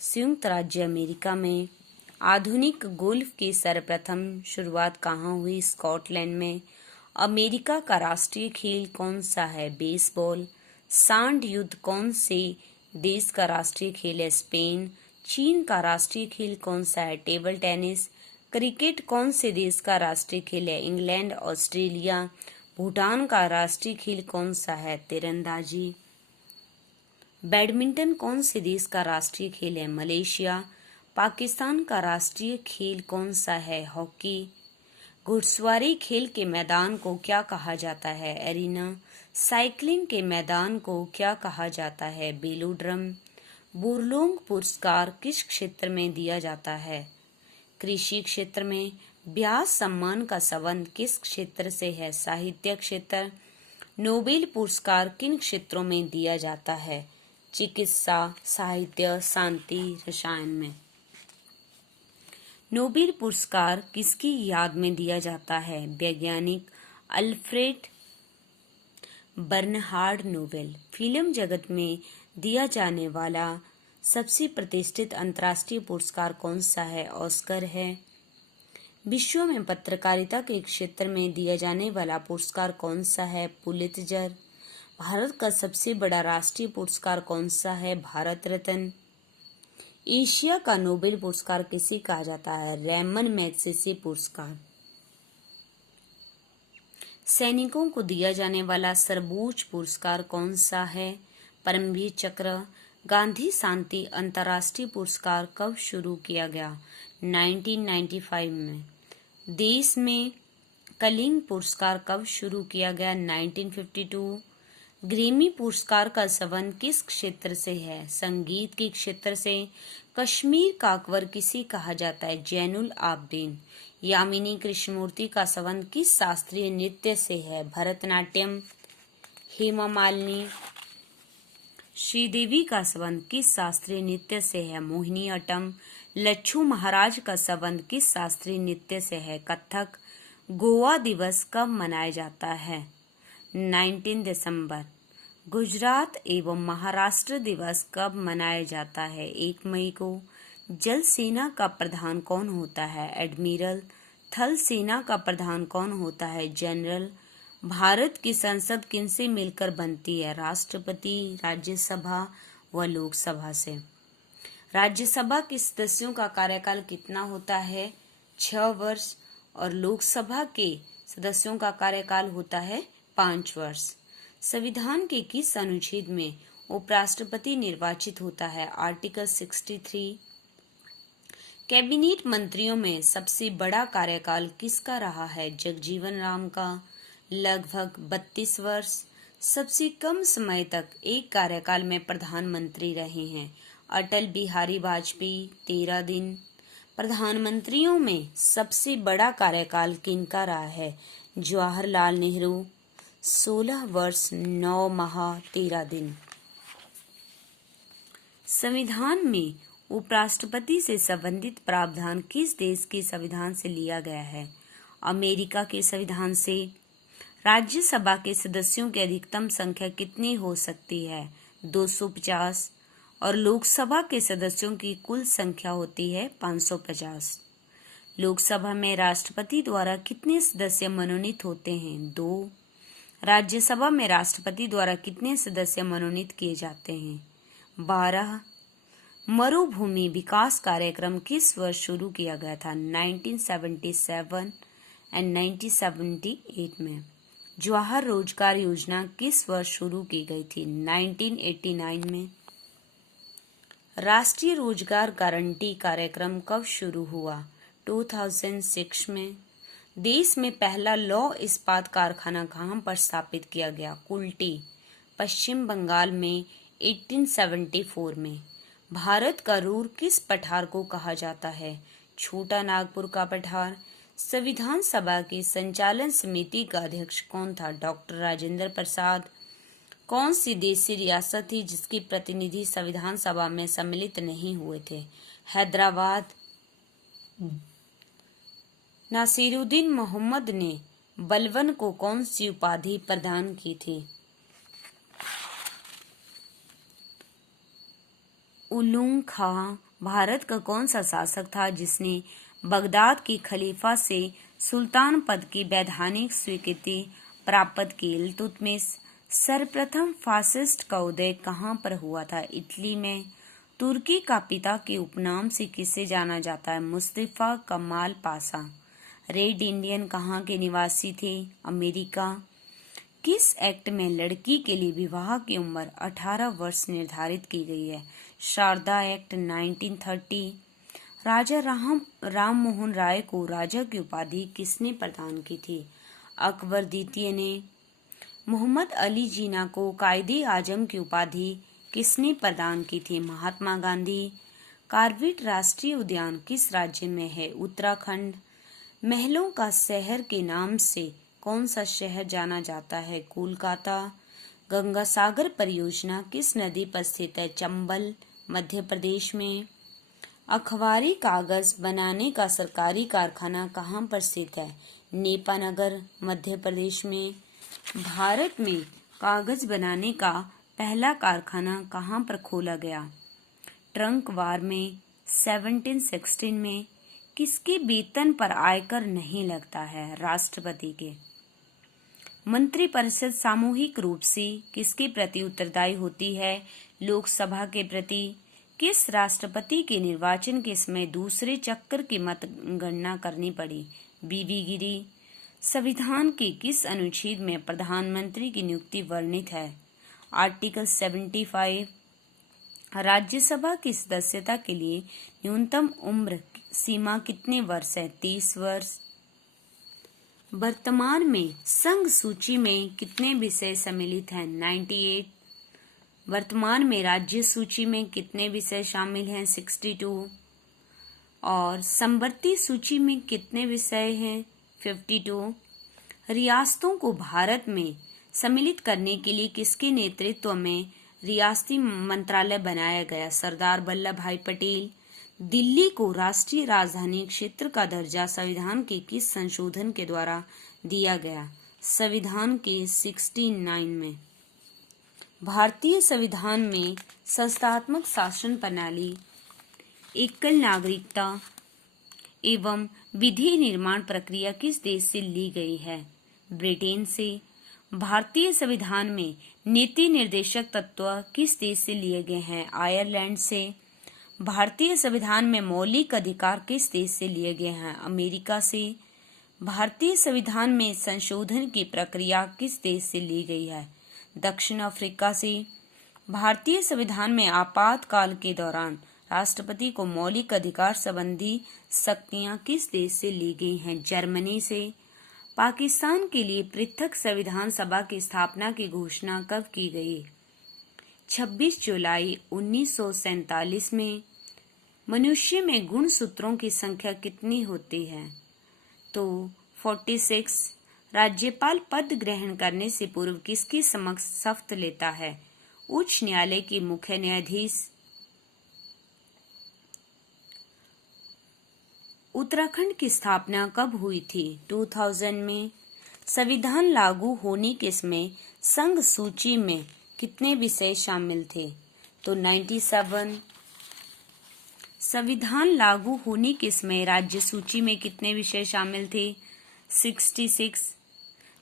संयुक्त राज्य अमेरिका में आधुनिक गोल्फ की सर्वप्रथम शुरुआत कहाँ हुई? स्कॉटलैंड में। अमेरिका का राष्ट्रीय खेल कौन सा है? बेसबॉल। सांड युद्ध कौन से देश का राष्ट्रीय खेल है? स्पेन। चीन का राष्ट्रीय खेल कौन सा है? Table tennis. क्रिकेट कौन से देश का राष्ट्रीय खेल है? इंग्लैंड। ऑस्ट्रेलिया। भूटान का राष्ट्रीय खेल कौन सा है? तीरंदाजी। बैडमिंटन कौन से देश का राष्ट्रीय खेल है? मलेशिया। पाकिस्तान का राष्ट्रीय खेल कौन सा है? हॉकी। घुड़सवारी खेल के मैदान को क्या कहा जाता है? एरिना। साइकिलिंग के मैदान को क्या कहा जाता है? बेलोड्रम। बुरलोंग पुरस्कार किस क्षेत्र में दिया जाता है? कृषि क्षेत्र में। ब्यास सम्मान का संबंध किस क्षेत्र से है? साहित्य क्षेत्र। नोबेल पुरस्कार किन क्षेत्रों में दिया जाता है? चिकित्सा, साहित्य, शांति, रसायन में। नोबेल पुरस्कार किसकी याद में दिया जाता है? वैज्ञानिक अल्फ्रेड बर्नहार्ड नोबेल। फिल्म जगत में दिया जाने वाला सबसे प्रतिष्ठित अंतर्राष्ट्रीय पुरस्कार कौन सा है? ऑस्कर है। विश्व में पत्रकारिता के क्षेत्र में दिया जाने वाला पुरस्कार कौन सा है? पुलित्जर। भारत का सबसे बड़ा राष्ट्रीय पुरस्कार कौन सा है? भारत रत्न। एशिया का नोबेल पुरस्कार किसे कहा जाता है? रैमन मैग्सेसे पुरस्कार। सैनिकों को दिया जाने वाला सर्वोच्च पुरस्कार कौन सा है? परमवीर चक्र। गांधी शांति अंतर्राष्ट्रीय पुरस्कार कब शुरू किया गया? 1995 में। देश में कलिंग पुरस्कार कब शुरू किया गया? 1952। ग्रैमी पुरस्कार का संबंध किस क्षेत्र से है? संगीत के क्षेत्र से। कश्मीर का अकबर किसे कहा जाता है? जैनुल आबदीन। यामिनी कृष्णमूर्ति का संबंध किस शास्त्रीय नृत्य से है? भरतनाट्यम। हेमा मालिनी। श्रीदेवी का संबंध किस शास्त्रीय नृत्य से है? मोहिनीअट्टम। लच्छू महाराज का संबंध किस शास्त्रीय नृत्य से है? कथक। गोवा दिवस कब मनाया जाता है? 19 दिसंबर। गुजरात एवं महाराष्ट्र दिवस कब मनाया जाता है? 1 मई को। जल सेना का प्रधान कौन होता है? एडमिरल। थल सेना का प्रधान कौन होता है? जनरल। भारत की संसद किनसे मिलकर बनती है? राष्ट्रपति, राज्यसभा व लोकसभा से। राज्यसभा के सदस्यों का कार्यकाल कितना होता है? 6 वर्ष। और लोकसभा के सदस्यों का कार्यकाल होता है 5 वर्ष। संविधान के किस अनुच्छेद में उपराष्ट्रपति निर्वाचित होता है? आर्टिकल 63। कैबिनेट मंत्रियों में सबसे बड़ा कार्यकाल किसका रहा है? जगजीवन राम का, लगभग 32 वर्ष। सबसे कम समय तक एक कार्यकाल में प्रधानमंत्री रहे हैं अटल बिहारी वाजपेयी, 13 दिन। प्रधानमंत्रियों में सबसे बड़ा कार्यकाल किनका रहा है? जवाहरलाल नेहरू, 16 वर्ष 9 माह 13 दिन। संविधान में उपराष्ट्रपति से संबंधित प्रावधान किस देश के संविधान से लिया गया है? अमेरिका के संविधान से। राज्यसभा के सदस्यों की अधिकतम संख्या कितनी हो सकती है? 250। और लोकसभा के सदस्यों की कुल संख्या होती है 550। लोकसभा में राष्ट्रपति द्वारा कितने सदस्य मनोनीत होते हैं? 2। राज्यसभा में राष्ट्रपति द्वारा कितने सदस्य मनोनीत किए जाते हैं? 12। मरुभूमि विकास कार्यक्रम किस वर्ष शुरू किया गया था? 1977 एंड 1978 में। जवाहर रोजगार योजना किस वर्ष शुरू की गई थी? 1989 में। राष्ट्रीय रोजगार गारंटी कार्यक्रम कब शुरू हुआ? 2006 में। देश में पहला लौह इस्पात कारखाना कहाँ पर स्थापित किया गया? कुल्टी, पश्चिम बंगाल में 1874 में। भारत का रूर किस पठार को कहा जाता है? छोटा नागपुर का पठार। संविधान सभा की संचालन समिति का अध्यक्ष कौन था? डॉक्टर राजेंद्र प्रसाद। कौन सी देशी रियासत थी जिसके प्रतिनिधि संविधान सभा में सम्मिलित नहीं हुए थे? हैदराबाद। नासिरुद्दीन मोहम्मद ने बलबन को कौन सी उपाधि प्रदान की थी? उलूम खां भारत का कौन सा शासक था जिसने बगदाद के खलीफा से सुल्तान पद की वैधानिक स्वीकृति प्राप्त की? इल्तुतमिश। सर्वप्रथम फासिस्ट का उदय कहाँ पर हुआ था? इटली में। तुर्की का पिता के उपनाम से किसे जाना जाता है? मुस्तफा कमाल पाशा। रेड इंडियन कहाँ के निवासी थे? अमेरिका। किस एक्ट में लड़की के लिए विवाह की उम्र 18 वर्ष निर्धारित की गई है? शारदा एक्ट 1930। राजा राम मोहन राय को राजा की उपाधि किसने प्रदान की थी? अकबर द्वितीय ने। मोहम्मद अली जिन्ना को कायदे आजम की उपाधि किसने प्रदान की थी? महात्मा गांधी। कार्बेट राष्ट्रीय उद्यान किस राज्य में है? उत्तराखंड। महलों का शहर के नाम से कौन सा शहर जाना जाता है? कोलकाता। गंगा सागर परियोजना किस नदी पर स्थित है? चंबल, मध्य प्रदेश में। अखबारी कागज बनाने का सरकारी कारखाना कहाँ पर स्थित है? नेपानगर, मध्य प्रदेश में। भारत में कागज बनाने का पहला कारखाना कहाँ पर खोला गया? ट्रंक वार में। 1716 में। किसके वेतन पर आयकर नहीं लगता है? राष्ट्रपति के। मंत्रिपरिषद सामूहिक रूप से किसके प्रति उत्तरदायी होती है? लोकसभा के प्रति। किस राष्ट्रपति के निर्वाचन के समय दूसरे चक्कर की मतगणना करनी पड़ी? बीबी गिरी। संविधान के किस अनुच्छेद में प्रधानमंत्री की नियुक्ति वर्णित है? आर्टिकल 75। राज्यसभा की सदस्यता के लिए न्यूनतम उम्र सीमा कितने वर्ष है? 30 वर्ष। वर्तमान में संघ सूची में कितने विषय सम्मिलित हैं? 98। वर्तमान में राज्य सूची में कितने विषय शामिल हैं? 62। और समवर्ती सूची में कितने विषय हैं? 52। रियासतों को भारत में सम्मिलित करने के लिए किसके नेतृत्व में रियासती मंत्रालय बनाया गया? सरदार वल्लभ भाई पटेल। दिल्ली को राष्ट्रीय राजधानी क्षेत्र का दर्जा संविधान के किस संशोधन के द्वारा दिया गया? संविधान के 69 में। भारतीय संविधान में संस्थात्मक शासन प्रणाली, एकल नागरिकता एवं विधि निर्माण प्रक्रिया किस देश से ली गई है? ब्रिटेन से। भारतीय संविधान में नीति निर्देशक तत्व किस देश से लिए गए हैं? आयरलैंड से। भारतीय संविधान में मौलिक अधिकार किस देश से लिए गए हैं? अमेरिका से। भारतीय संविधान में संशोधन की प्रक्रिया किस देश से ली गई है? दक्षिण अफ्रीका से। भारतीय संविधान में आपातकाल के दौरान राष्ट्रपति को मौलिक अधिकार संबंधी शक्तियां किस देश से ली गई हैं? जर्मनी से। पाकिस्तान के लिए पृथक संविधान सभा की स्थापना की घोषणा कब की गई? 26 जुलाई 1947 में। मनुष्य में गुणसूत्रों की संख्या कितनी होती है? तो 46। राज्यपाल पद ग्रहण करने से पूर्व किसके समक्ष शपथ लेता है? उच्च न्यायालय के मुख्य न्यायाधीश। उत्तराखंड की स्थापना कब हुई थी? 2000 में। संविधान लागू होने के समय संघ सूची में कितने विषय शामिल थे? तो 97। संविधान लागू होने के समय राज्य सूची में कितने विषय शामिल थे? 66।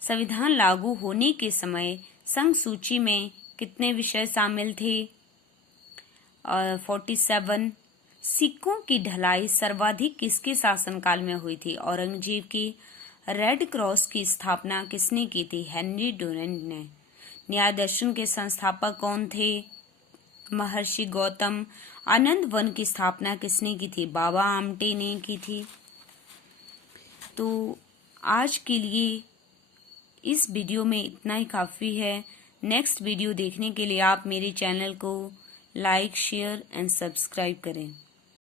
संविधान लागू होने के समय संघ सूची में कितने विषय शामिल थे? 47। सिक्कों की ढलाई सर्वाधिक किसके शासनकाल में हुई थी? औरंगजेब की। रेड क्रॉस की स्थापना किसने की थी? हेनरी डुरैंट ने। न्याय दर्शन के संस्थापक कौन थे? महर्षि गौतम। आनंद वन की स्थापना किसने की थी? बाबा आमटे ने की थी। तो आज के लिए इस वीडियो में इतना ही काफ़ी है। नेक्स्ट वीडियो देखने के लिए आप मेरे चैनल को लाइक, शेयर एंड सब्सक्राइब करें।